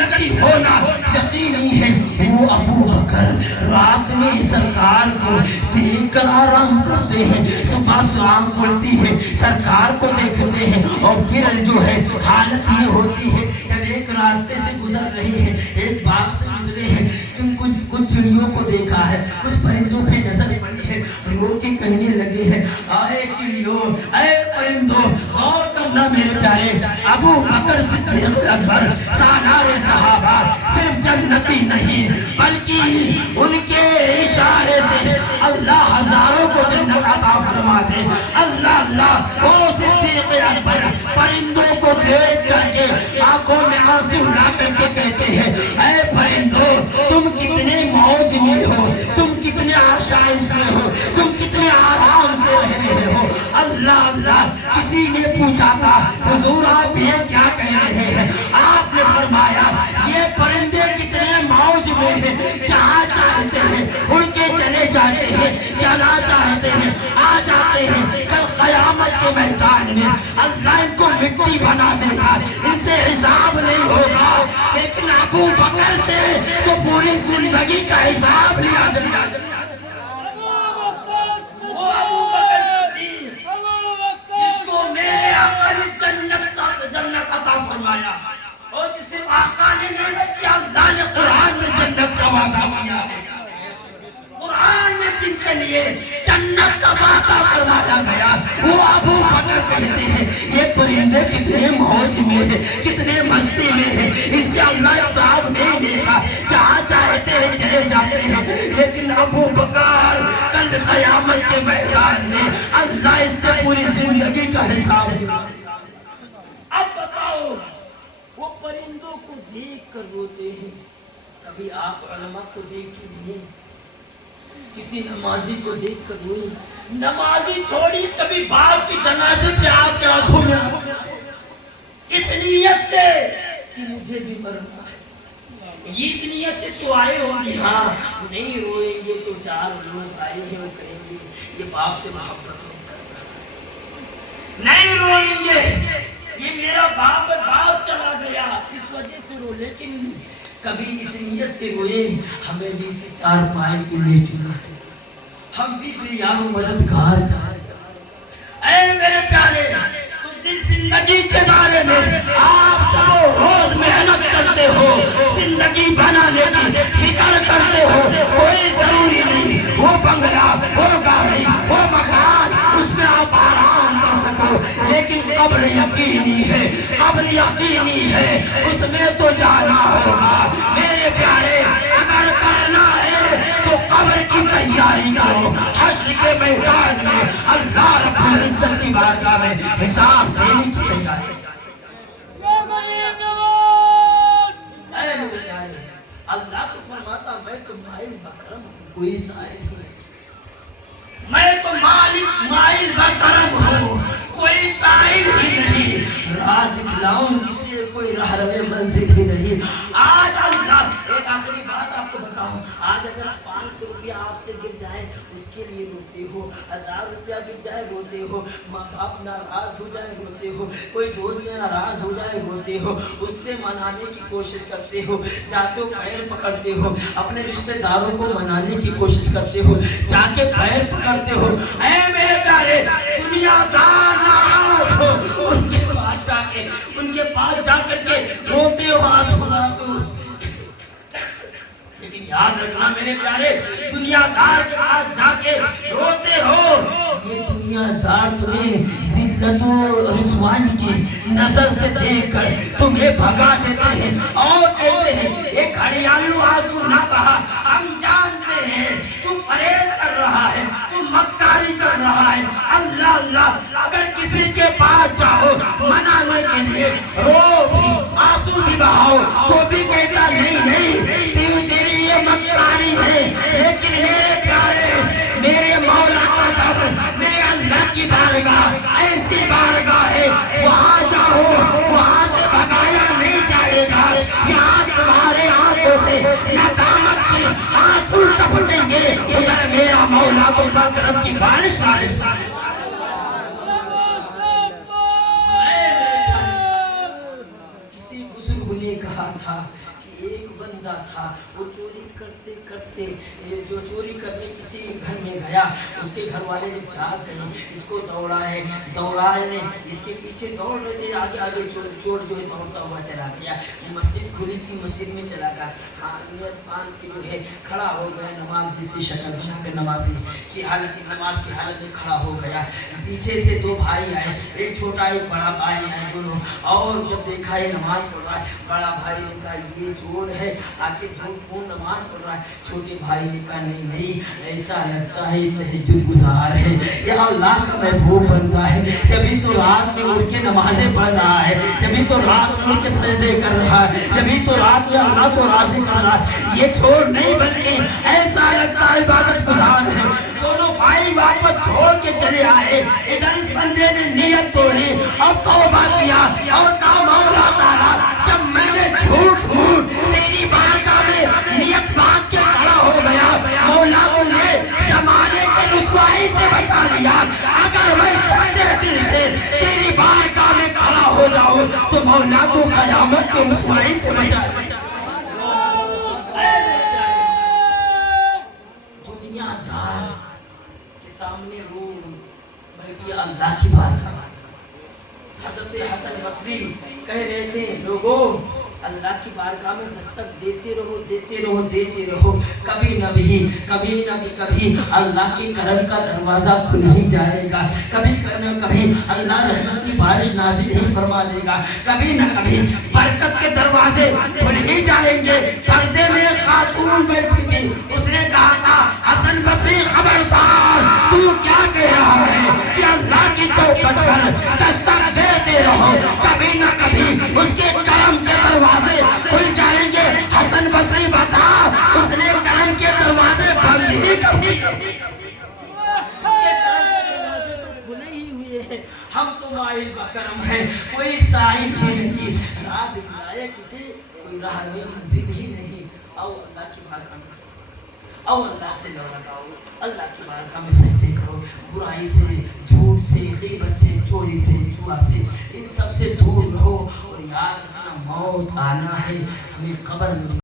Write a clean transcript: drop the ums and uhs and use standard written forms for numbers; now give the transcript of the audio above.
जन्नती होना यकीनी है। वो अबू बकर रात में सरकार को देखकर आराम करते हैं, सुबह शाम खुलती है सरकार को देखते हैं, और फिर जो है हालत ये होती है जब एक रास्ते से गुजर रहे हैं, एक बाग से गुजरे हैं, तुम कुछ चिड़ियों को देखा है, कुछ परिंदों पे नजर पड़ी है, रो के कहने लगे हैं, आए चिड़ियों, आए परिंदों, गौर करना मेरे प्यारे अबू बकर सिद्दीक अकबर सालारे सहाबा सिर्फ जन्नती नहीं बल्कि उनके इशारे से अल्लाह हजारों को जन्नत अता फरमा दे। अल्लाह अल्लाह। ओ सिद्दीक अकबर परिंदों को देख करके आंखों में आंसू ला करके कहते हैं, ऐ परिंदों, तुम कितने मौज में हो, तुम कितने आशाइश में हो, तुम कितने आराम से रह रहे हो। अल्लाह अल्लाह। किसी ने पूछा था, हुजूर आप ये क्या कह रहे हैं? आपने फरमाया, ये परिंदे कितने मौज में हैं, जहाँ चाहते हैं उड़ के चले जाते हैं, जाना चाहते हैं आ जाते हैं। कल क़यामत के मैदान में अल्लाह इनको मिट्टी बना देगा, इनसे हिसाब नहीं होगा, लेकिन अबू बकर से तो पूरी जिंदगी का हिसाब लिया जाएगा। वो अबू बकर सिद्दीक जिसको मेरे आका ने जन्नत अता फरमाया, और जिसे आका ने नहीं किया, अल्लाह ने कुरान में जन्नत का वादा किया है। कुरान में जिनके लिए जन्नत का वादा फरमाया गया, वो अबू बकर कहते हैं, ये परिंदे कितने मौज में है, कितने मस्ती में है, इससे अल्लाह हिसाब नहीं लेगा, जहाँ चाहते हैं चले जाते हैं। लेकिन अबू बकर कल क़यामत के मैदान में अल्लाह इससे पूरी जिंदगी का हिसाब लेगा। अब बताओ, वो परिंदों को देख कर रोते हैं, कभी आप उलमा को देख के रोए, किसी नमाजी को देख कर रोए, नमाजी छोड़ी कभी बाप की जनाजे पे आपके आंसू में, इस नियत से कि मुझे भी मरना है, इस नियत से तो आए होंगे। हाँ, नहीं रोएंगे तो चार लोग आए हैं, वो कहेंगे ये बाप से मोहब्बत है, नहीं रोएंगे ये मेरा बाप है, बाप चला गया, इस वजह से रो। लेकिन कभी इस नियत से रोए, हमें भी इसी चार पाए पे ले चुका है, हम भी यारो मददगार जा रहे। ऐ मेरे प्यारे, तो जिस जिंदगी के बारे में आप सब रोज मेहनत करते हो, जिंदगी बनाने की फिक्र करते हो, कोई जरूरी नहीं वो बंगला, वो गाड़ी, वो मकान, उसमें आप आराम कर सको, लेकिन कब्र यकीनी है, कब्र यकीनी है, उसमें तो जाना होगा। मेरे प्यारे, अगर करना है तो कब्र की तैयारी करो, हश्र के मैदान में अल्लाह रब्बुल इज्जत की बारगाह में हिसाब देने की तैयारी। मेरे प्यारे, अल्लाह तो फरमाता, मैं तो माइल बकरम हूँ, कोई साइल नहीं, मैं तो मालिक माइल बकरम हूँ, कोई साइल ही नहीं, राह दिखलाऊं जिसे कोई राहरवे मंजिल ही नहीं। आज अल्लाह, एक आखिरी बात आपको बताऊं, आज अगर 500 रुपया आपसे गिर जाए उसके लिए रोते हो, 1000 रुपया गिर जाए रोते हो, माँ बाप नाराज हो जाए रोते हो, कोई दोस्त नाराज हो जाए रोते हो, उससे मनाने की कोशिश करते हो, जाते हो पैर पकड़ते हो, अपने रिश्तेदारों को मनाने की कोशिश करते हो, जाके पैर पकड़ते हो। ऐ मेरे प्यारे, दुनियादार नाराज हो, उनके पास जाकर के रोते हो, आंसू लाते हो। लेकिन याद रखना मेरे प्यारे, दुनियादार के पास जाके रोते हो, ये दुनियादार तुम्हें जिल्लत और रिस्वाई की नजर से देखकर तुम्हें भगा देते हैं और कहते हैं, एक घड़ियालू आंसू ना बहा, हम जानते हैं तू फरेब कर रहा है, तू मक्कारी कर रहा है। अल्लाह अल्लाह, अगर किसी के पास जाओ मनाने के लिए, रो भी, आंसू भी बहाओ, तो भी कहता नहीं नहीं, तेरी ये मक्कारी है। लेकिन मेरे प्यारे, मेरे मौला का दर, मेरे अल्लाह की बारगाह ऐसी बारगाह है, वहाँ जाओ, वहाँ से भगाया नहीं जाएगा। यहाँ तुम्हारे आंखों से नदामत की आंसू टपकेंगे, उधर मेरा मौला को बकरम की बारिश आए। किसी बुजुर्ग ने कहा था, کرتے یہ جو چوری کرنے کسی گھر میں گیا، اس کے گھر والے جب جاگ گئے، اس کو دوڑائے اس کے پیچھے دوڑ رہے تھے، آگے آگے چور جو ہے دوڑتا ہوا چلا گیا۔ مسجد کھلی تھی، مسجد میں چلا گیا، نیت باندھ کے جو ہے کھڑا ہو گیا، نماز جیسی شکل بنا کے نماز کی حالت میں کھڑا ہو گیا۔ پیچھے سے دو بھائی آئے، ایک چھوٹا ایک بڑا بھائی آئے دونوں، اور جب دیکھا یہ نماز پڑھ رہا ہے، بڑا بھائی نے کہا یہ چور ہے، آکے کون نماز پڑھ رہا ہے؟ چھوٹے بھائی نے کہا نہیں، ایسا لگتا ہے تہجد گزار ہے، یہ اللہ کا محبوب بندہ ہے، جبھی تو رات میں اٹھ کے نمازیں پڑھ رہا ہے، جبھی تو رات میں اٹھ کے سجدے کر رہا ہے، جبھی تو رات میں اللہ کو راضی کر رہا ہے، یہ چور نہیں بلکہ ایسا لگتا ہے عبادت گزار ہے۔ دونوں بھائی واپس چھوڑ کے چلے آئے، ادھر اس بندے نے نیت توڑی اور توبہ کیا اور کہا مولا تعالیٰ جب میں نے جھوٹ تیری بارگاہ میں نیت باندھ کے کھڑا ہو گیا، مولا تو نے زمانے کے رسوائی سے بچا لیا، اگر میں سچے دل سے تیری بارگاہ میں کھڑا ہو جاؤں تو مولا تو قیامت کے رسوائی سے بچا لیا۔ دنیا دار کے سامنے رو بلکہ اللہ کی بارگاہ میں۔ حضرت حسن بصری کہہ رہے تھے لوگوں اللہ کی بارگاہ میں دستک دیتے رہو، کبھی نہ کبھی اللہ کے کرم کا دروازہ کھل ہی جائے گا، کبھی نہ کبھی اللہ رحمت کی بارش نازل ہی فرما دے گا، کبھی نہ کبھی برکت کے دروازے کھل ہی جائیں گے۔ پردے میں خاتون بیٹھی تھی، اس نے کہا تھا حسن بصری خبردار، تو کیا کہہ رہا ہے کہ اللہ کی چوکھٹ پر دستک دیتے رہو، کبھی نہ کبھی اس کے کرم کے دروازے کھل جائیں گے۔ حسن بصری بتا اس نے کرم کے دروازے بند ہی کر دیے، اس کے کرم کے دروازے تو کھلے ہی ہوئے ہیں، ہم تو مائل بکرم ہیں، کوئی سائل ہی نہیں، راہ دکھلائے کسے کوئی راہ نہیں، منزل ہی نہیں۔ آؤ اللہ کی بارگاہ میں آؤ، اللہ سے لو لگاؤ، اللہ کی بارگاہ میں سجدے کرو، برائی سے، جھوٹ سے، غیبت سے، چوری سے، جوا سے، ان سب سے دور رہو، اور یاد رکھنا موت آنا ہے، ہمیں قبر میں